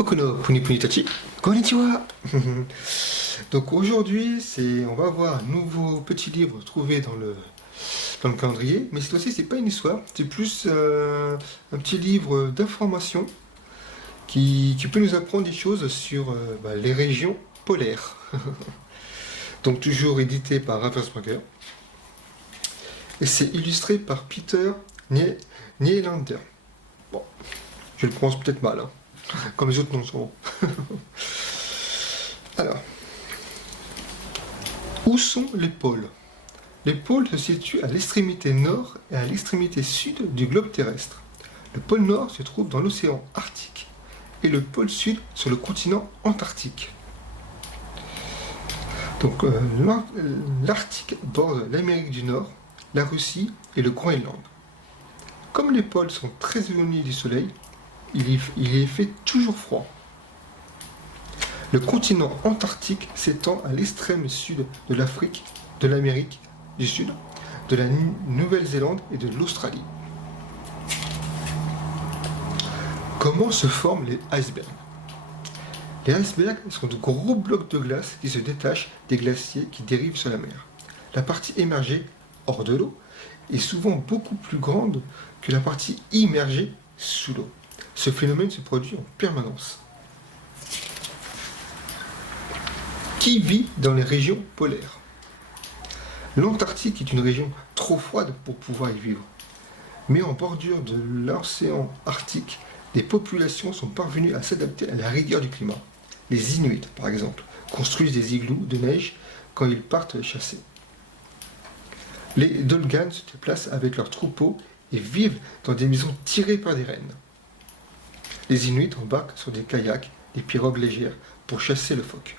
Boku no Puni Puni Tachi, konnichiwa. Donc aujourd'hui, on va voir un nouveau petit livre trouvé dans le calendrier, mais cette fois-ci, c'est pas une histoire, c'est plus un petit livre d'information qui peut nous apprendre des choses sur les régions polaires. Donc toujours édité par Ravensburger. Et c'est illustré par Peter Nylander. Bon, je le prononce peut-être mal, hein, comme les autres noms sont. Alors, où sont les pôles? Les pôles se situent à l'extrémité nord et à l'extrémité sud du globe terrestre. Le pôle nord se trouve dans l'océan Arctique et le pôle sud sur le continent Antarctique. Donc l'Arctique borde l'Amérique du Nord, la Russie et le Groenland. Comme les pôles sont très éloignés du Soleil, il y fait toujours froid. Le continent Antarctique s'étend à l'extrême sud de l'Afrique, de l'Amérique du Sud, de la Nouvelle-Zélande et de l'Australie. Comment se forment les icebergs? Les icebergs sont de gros blocs de glace qui se détachent des glaciers qui dérivent sur la mer. La partie émergée, hors de l'eau, est souvent beaucoup plus grande que la partie immergée sous l'eau. Ce phénomène se produit en permanence. Qui vit dans les régions polaires? L'Antarctique est une région trop froide pour pouvoir y vivre. Mais en bordure de l'océan Arctique, des populations sont parvenues à s'adapter à la rigueur du climat. Les Inuits, par exemple, construisent des igloos de neige quand ils partent chasser. Les Dolgans se déplacent avec leurs troupeaux et vivent dans des maisons tirées par des rennes. Les Inuits embarquent sur des kayaks, des pirogues légères, pour chasser le phoque.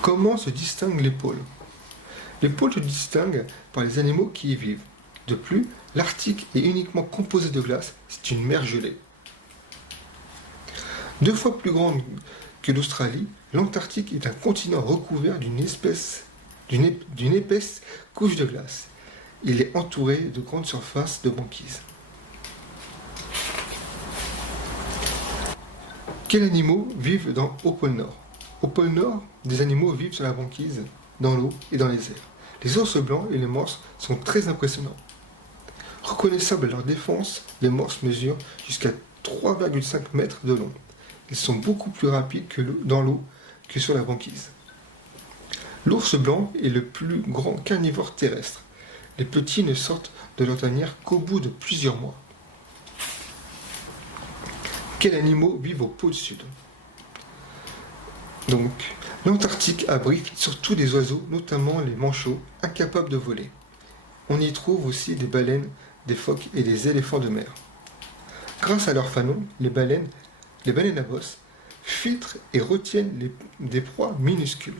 Comment se distinguent les pôles? Les pôles se distinguent par les animaux qui y vivent. De plus, l'Arctique est uniquement composé de glace, c'est une mer gelée. 2 fois plus grande que l'Australie, l'Antarctique est un continent recouvert d'une épaisse couche de glace. Il est entouré de grandes surfaces de banquise. Quels animaux vivent au pôle Nord? Au pôle Nord, des animaux vivent sur la banquise, dans l'eau et dans les airs. Les ours blancs et les morses sont très impressionnants. Reconnaissables à leur défense, les morses mesurent jusqu'à 3,5 mètres de long. Ils sont beaucoup plus rapides dans l'eau que sur la banquise. L'ours blanc est le plus grand carnivore terrestre. Les petits ne sortent de leur tanière qu'au bout de plusieurs mois. Quels animaux vivent au pôle sud? Donc, l'Antarctique abrite surtout des oiseaux, notamment les manchots, incapables de voler. On y trouve aussi des baleines, des phoques et des éléphants de mer. Grâce à leurs fanons, les baleines à bosse filtrent et retiennent des proies minuscules.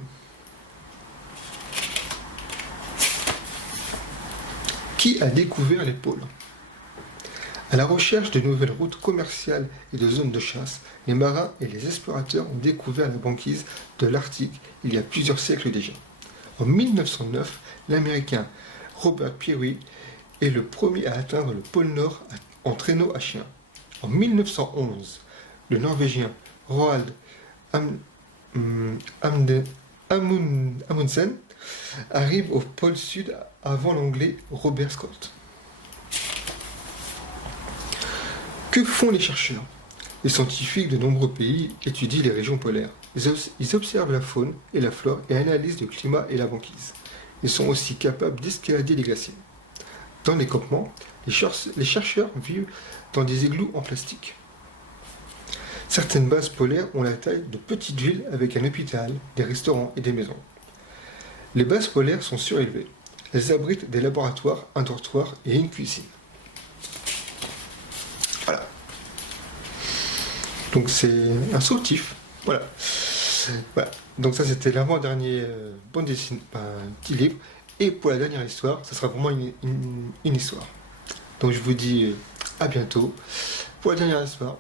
Qui a découvert les pôles? À la recherche de nouvelles routes commerciales et de zones de chasse, les marins et les explorateurs ont découvert la banquise de l'Arctique il y a plusieurs siècles déjà. En 1909, l'Américain Robert Peary est le premier à atteindre le pôle Nord en traîneau à chien. En 1911, le Norvégien Roald Amundsen arrive au pôle Sud avant l'Anglais Robert Scott. Que font les chercheurs? Les scientifiques de nombreux pays étudient les régions polaires. Ils observent la faune et la flore et analysent le climat et la banquise. Ils sont aussi capables d'escalader les glaciers. Dans les campements, les chercheurs vivent dans des igloos en plastique. Certaines bases polaires ont la taille de petites villes avec un hôpital, des restaurants et des maisons. Les bases polaires sont surélevées. Elles abritent des laboratoires, un dortoir et une cuisine. Voilà. Donc c'est un sautif. Voilà. Donc ça c'était l'avant-dernier bande dessinée, petit livre. Et pour la dernière histoire, ça sera vraiment une histoire. Donc je vous dis à bientôt pour la dernière histoire.